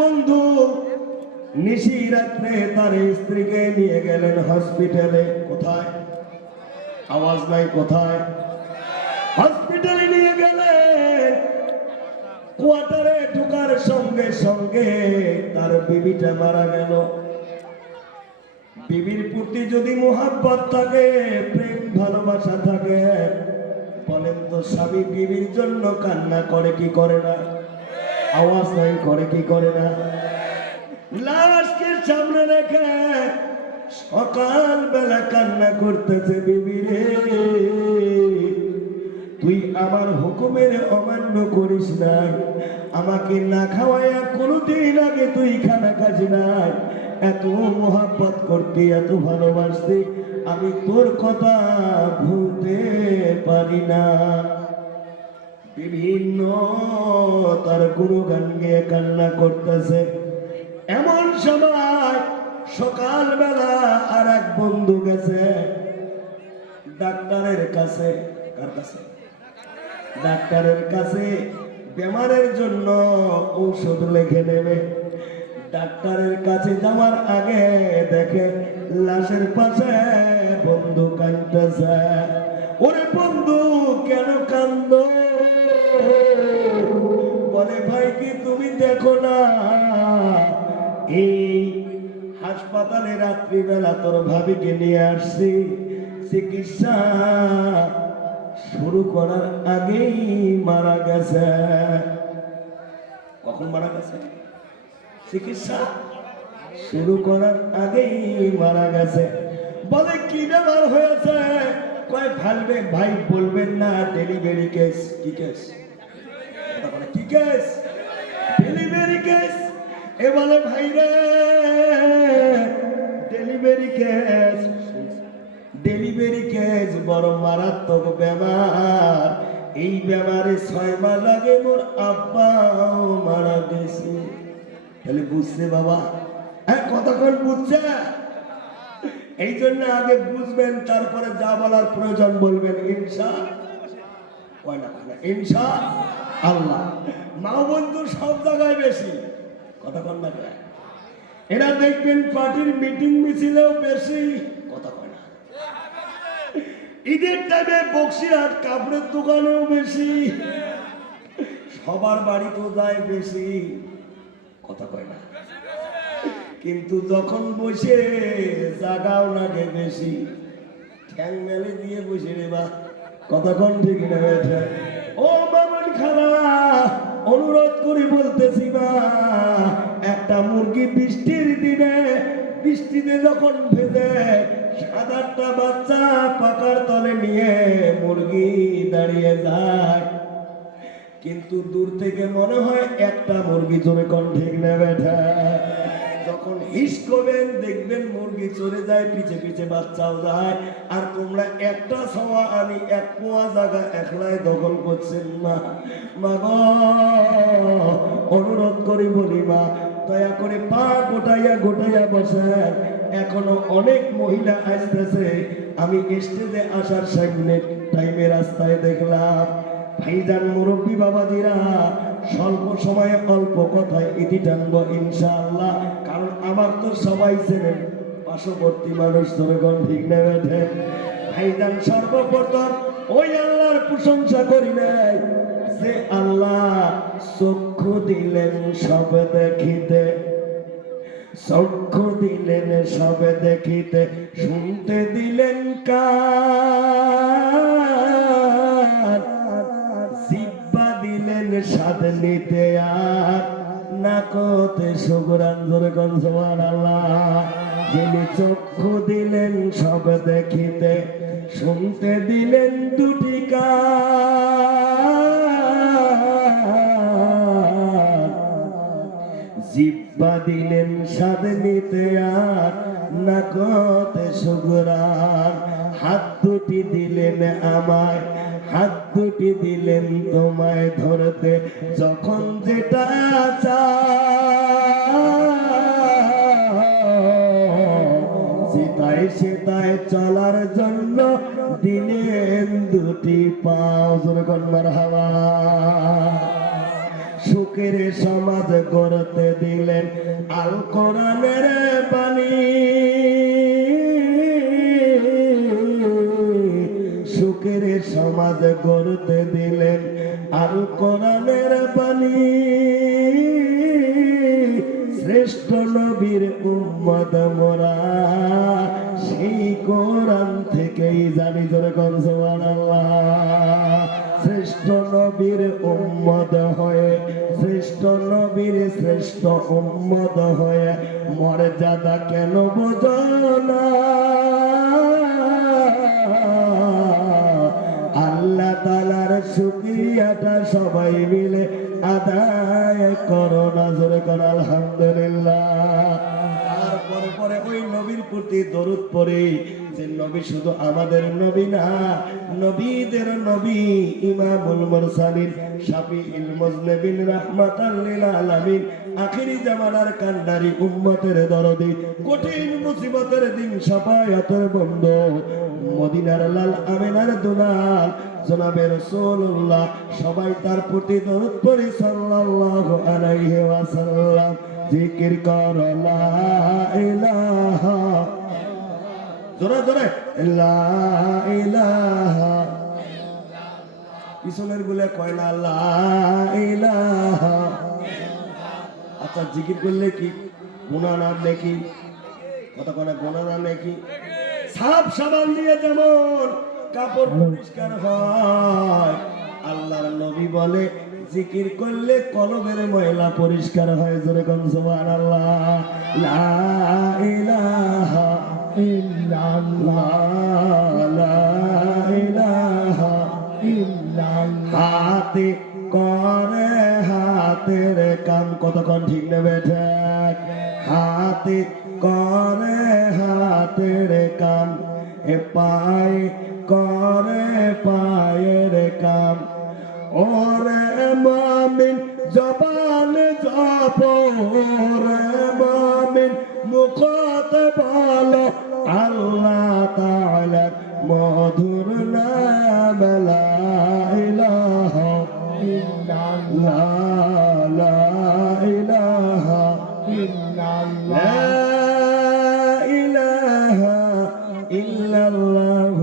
বন্ধু নিশি রাত্রে তার স্ত্রীকে নিয়ে গেলেন হসপিটালে। কোথায়? আওয়াজ নাই। কোথায়? হসপিটালে নিয়ে গেলেন। কোয়ার্টারে ঢোকার সঙ্গে সঙ্গে তার বিবিটা মারা গেল। বিবির প্রতি যদি মোহাব্বত থাকে, প্রেম ভালোবাসা থাকে, বলেন তো স্বামী বিবির জন্য কান্না করে কি করে না? আওয়াজ নাই। করে কি করে না? লাশকে সামনে রেখে সকাল বেলা কান্না করতেছে, বিবি রে তুই আমার হুকুমের অমান্য করিস নাই, আমাকে না খাওয়াইয়া কোনোদিন আগে তুই খানা খাস নাই, এত মোহাব্বত করতি, এত ভালোবাসতি, আমি তোর কথা ভুলতে পারি না। বিভিন্ন তার গুণগান গিয়ে কান্না করতেছে। এমন সময় সকালবেলা আর এক বন্ধু গেছে ডাক্তারের কাছে। কার কাছে? ডাক্তারের কাছে বেমারের জন্য ঔষধ লিখে নেবে। ডাক্তারের কাছে যাওয়ার আগে দেখে লাশের পাশে বন্ধু কাঁদতেছে। ওরে বন্ধু কেন কান্দ? বলে ভাই কি তুমি দেখো না এই হাসপাতালে রাত্রিবেলা তোর ভাবিকে নিয়ে আসছি, চিকিৎসা শুরু করার আগেই মারা গেছে। কখন মারা গেছে? চিকিৎসা শুরু করার আগেই মারা গেছে। বলে কি ব্যাপার হয়েছে? কয় ভালবে ভাই বলবেন না, ডেলিভারি কেস। কি কেস? কি কেস? Delivery case. এ বলে ভাই রে ডেলিভারি কেস, ডেলিভারি কেস বড় মারাত্মক ব্যাপার। এই ব্যাপারে 6 মাস আগে মোর আব্বাও মারা গেছে। তাহলে বুঝছে বাবা? হ্যাঁ, কতক্ষণ বুঝছে? এই জন্য আগে বুঝবেন, তারপরে যা বলার প্রয়োজন বলবেন। ইনশা আল্লাহ। মা বন্ধু সব জায়গায় বেশি। কতক্ষণ না এরা দেখবেন পার্টির মিটিং মিছিলেও বেশি। কথা কয় না। ঈদের টাইমে বক্সিরহাট কাপড়ের দোকানেও বেশি, সবার বাড়িতেও যায় বেশি। কথা কয় না। কিন্তু যখন বসে জাগাও লাগে বেশি, ঠ্যাং মেলে দিয়ে বসে রে বা। কতক্ষণ ঠিক না? ও মামন খালা অনুরোধ করে বলতেছি বা, একটা মুরগি বৃষ্টির দিনে বৃষ্টিতে যখন ভেজে 7-8টা বাচ্চা পাকার তলে নিয়ে মুরগি দাঁড়িয়ে যায়, কিন্তু দূর থেকে মনে হয় একটা মুরগি। জোরে কোন ঠিক না বেঠা? যখন হিস করবেন দেখবেন মুরগি চলে যায়, পিছে পিছে বাচ্চাও যায়, আর তোমরা একটা ছাওয়া আমি 1 পোয়া জায়গা একলাই দখল করছেন। মা গো অনুরোধ করি বলি মা, দয়া করে পা গোটাইয়া গোটাইয়া বসেন। এখনো অনেক মহিলা আসতেছে। আমি স্টেজে আসার সামনে টাইমে রাস্তায় দেখলাম ভাইজান মুরব্বী বাবাজিরা স্বল্প সময়ে অল্প কথায় ইতি টানবো ইনশাআল্লাহ। কারণ আমার তো সবাই চেনেন, পার্শ্ববর্তী মানুষ। ধরেগণ ঠিক না বেঠে? ভাইজান সর্বপ্রথম ওই আল্লাহর প্রশংসা করি নাই যে আল্লাহ চক্ষু দিলেন সব দেখিতে, চক্ষু দিলেন সব দেখিতে, শুনতে দিলেন কান, জিহ্বা দিলেন স্বাদ নিতে, আর নাকতে সুঘ্রাণ। জোরে কোন সুবহানাল্লাহ। যিনি চক্ষু দিলেন সব দেখিতে, শুনতে দিলেন 2টি কান, জিহ্বা দিলেন স্বাদ নিতে, আর নাকতে সুঘ্রাণ, হাত 2টি দিলেন আমায়, হাত 2টি দিলেন তোমায় ধরতে, যখন যেটা চাই সেটাই চলার জন্য দিলেন 2টি পাও। জোরে কোন মারহাবা। সুখের সমাজ গড়তে দিলেন আল কোরআনের বাণী, সুখের সমাজ গড়তে দিলেন আল কোরআনের বাণী। শ্রেষ্ঠ নবীর উম্মত মোরা, সেই কোরআন থেকেই জানি। জোরে কোন সুবহানাল্লাহ। শ্রেষ্ঠ নবীর উম্মত হয়ে, শ্রেষ্ঠ নবীর শ্রেষ্ঠ উম্মত হয়ে মর্যাদা কেন বোঝো না? আল্লাহ তাআলার শুকরিয়াটা সবাই মিলে আদায় করো না। জোরে করো আলহামদুলিল্লাহ। আর পরে পরে ওই নবীর প্রতি দরুদ পড়ে, যে নবী শুধু আমাদের নবী না, নবীদের নবী, ইমামুল মুরসালিন, শাফিউল মুজনিবিন, রাহমাতাল লিল আলামিন, আখিরি জামানার কান্ডারি, উম্মতের দরদি, কঠিন মুসিবতের দিন শাফায়াতের বন্ধু, মদিনার লাল আমিনার দুলাল জনাবে রাসূলুল্লাহ, সবাই তার প্রতি দরুদ পড়ে সাল্লাল্লাহু আলাইহি ওয়াসাল্লাম। জিকির করো লা ইলাহা, জোরে জোরে লা ইলাহা, পিছনের গুলো কয় না লা ইলাহা। আচ্ছা, জিকির করলে কি গুনাহ না নাকি? কথা কোনা গুনাহ না নাকি? সাফ সাবান দিয়ে যেমন কাপড় পরিষ্কার হয়, আল্লাহর নবী বলে জিকির করলে কলবের ময়লা পরিষ্কার হয়। জোরে কোন সুবহানাল্লাহ। লা ইলাহা ইল্লাল্লাহ, লা ইলাহা ইল্লাল্লাহ। হাতে করে হাতের কাম, কতক্ষণ ঠিক নেবে ঠিক? হাতে করে হাতের কাম, এ পায়ে করে পায়ের কাম। ওরে মুমিন জবান জপ, ওরে মুমিন মুখত বলো আল্লাহ তাআলার মধুর নাম লা ইলাহা ইল্লাল্লাহ, লা ইলাহা ইল্লাল্লাহ, লা ইলাহা ইল্লাল্লাহ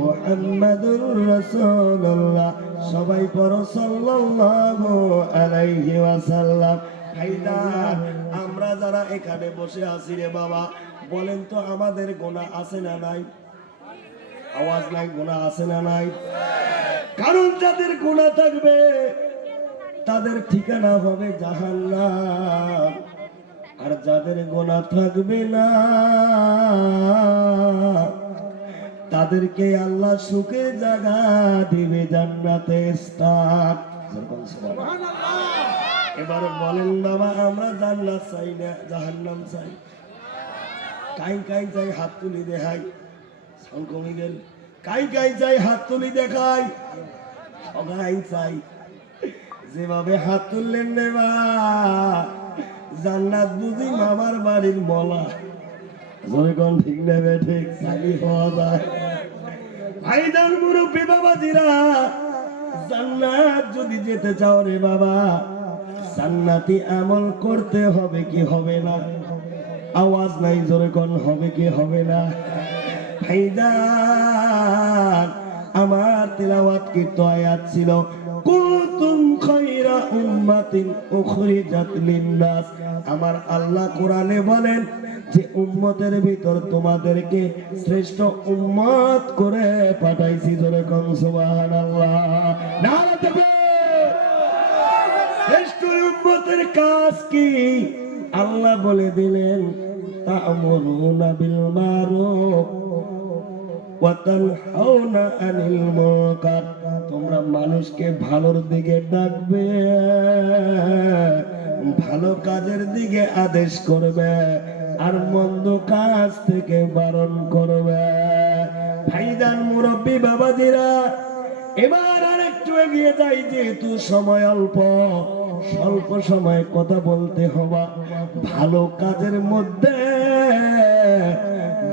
মুহাম্মাদুর রাসূলুল্লাহ। সবাই পড়ো সাল্লাল্লাহু আলাইহি ওয়াসাল্লাম। হায়দার, আমরা যারা এখানে বসে আছি রে বাবা, বলেন তো আমাদের গুনাহ আছে না নাই? আওয়াজ নাই, গুনাহ আছে না নাই? কারণ যাদের গুনাহ থাকবে তাদের ঠিকানা হবে জাহান্নাম, আর যাদের গুনাহ থাকবে না তাদেরকে আল্লাহ সুখে জায়গা দিবে জান্নাতে স্থান। এবার বলেন বাবা, আমরা জান্নাত চাই না জাহান্নাম চাই? কাই কাই চাই হাত তুলি দেখাই, সাউন্ড কমে গেল। কাই কাই চাই হাত তুলি দেখাই, সবাই চাই। যেভাবে হাত তুললেন রে মা, জান্নাত বুঝি মামার বাড়ির মলা। জয়গণ ঠিক নেবে ঠিক চালি হওয়া যায়। ভাইদান মুরব্বী বাবাজিরা, জান্নাত যদি যেতে চাও রে বাবা, জান্নাতি আমল করতে হবে কি হবে না? আওয়াজ নাই, জোরে কোন হবে কি হবে না? ভাইদান, আমার তেলাওয়াত কৃত আয়াত ছিল কুনতুম খায়রা উম্মাতিন উখরিজাত লিন-নাস। আমার আল্লাহ কোরআনে বলেন যে উম্মতের ভিতর তোমাদেরকে শ্রেষ্ঠ উম্মত করে পাঠাইছি। জোরে কোন সুবহানাল্লাহ। নারে তাকবীর। শ্রেষ্ঠ উম্মতের কাজ কি আল্লাহ বলে দিলেন, তা'মুরুনা বিল মারুফ ওয়া তানহাউনা আনিল মুনকার। তোমরা মানুষকে ভালোর দিকে ডাকবে, ভালো কাজের দিকে আদেশ করবে, আর মন্দ কাজ থেকে বারণ করবে। ভাইজান মুরব্বী বাবাজিরা, এবার আর একটু এগিয়ে যাই, যেহেতু সময় অল্প, স্বল্প সময় কথা বলতে হবে। ভালো কাজের মধ্যে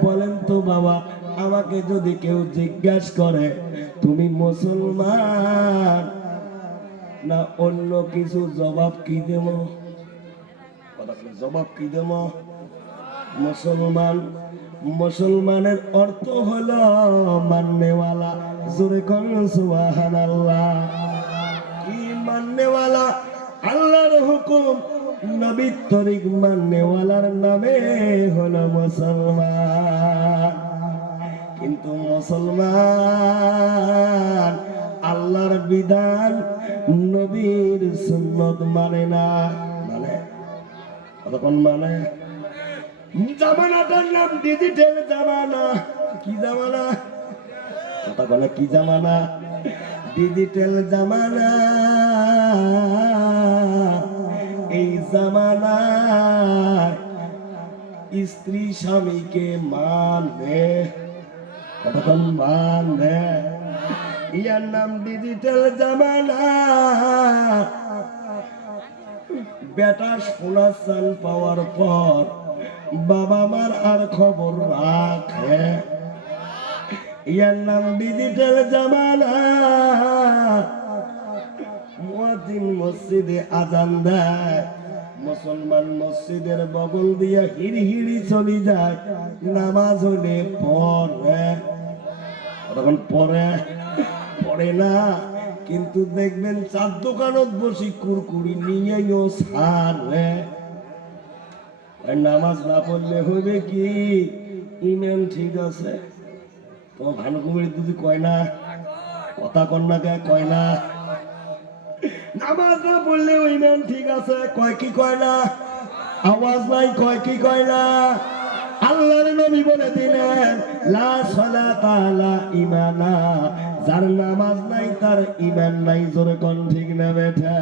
বলেন তো বাবা, আমাকে যদি কেউ জিজ্ঞাসা করে তুমি মুসলমান না অন্য কিছু, জবাব কি দেব? জবাব কি দেব? মুসলমান। মুসলমানের অর্থ হলো মাননেওয়ালা। জোরে কোন সুবহানাল্লাহ। কি মাননেওয়ালা? আল্লাহর হুকুম নবীর তরিক মাননেওয়ালার নামে হলো মুসলমান। কিন্তু মুসলমান আল্লাহর বিধান নবীর সুন্নত মানে না। মানে কতক্ষণ মানে? জামানাটার নাম ডিজিটাল জামানা। কি জামানা? কথা বলে কি জামানা? ডিজিটাল জামানা। এই জামানা স্ত্রী স্বামীকে মানে, কতক্ষণ মানে? ইয়ার নাম ডিজিটাল জামানা। বেটা সোনা চাল পাওয়ার পর বাবা মার আর খবর রাখে। ইয়ার নাম ডিজিটাল জামানা। মুয়াজ্জিন মসজিদে আজান দেয়, মুসলমান মসজিদের বগল দিয়ে হিড়ি চলে যায়, নামাজ হলে পড়ে। তখন পড়ে না। কিন্তু দেখবেন চার দোকানত বসি কুরকুরি নিয়েও ছাড়ে। নামাজ না পড়লে হবে কি? ইমান ঠিক আছে তো ভানুকুমারী যদি কয় না, কথা কন্যাকে কয় না, নামাজ না পড়লে ইমান ঠিক আছে কয় কি কয় না? আওয়াজ নাই কয় কি কয় না? আল্লাহর নবী বলে দিলেন লা সালাতা লা ঈমানা। যার নামাজ নাই তার ঈমান নাই। জোরে কোন ঠিক না বেঠা?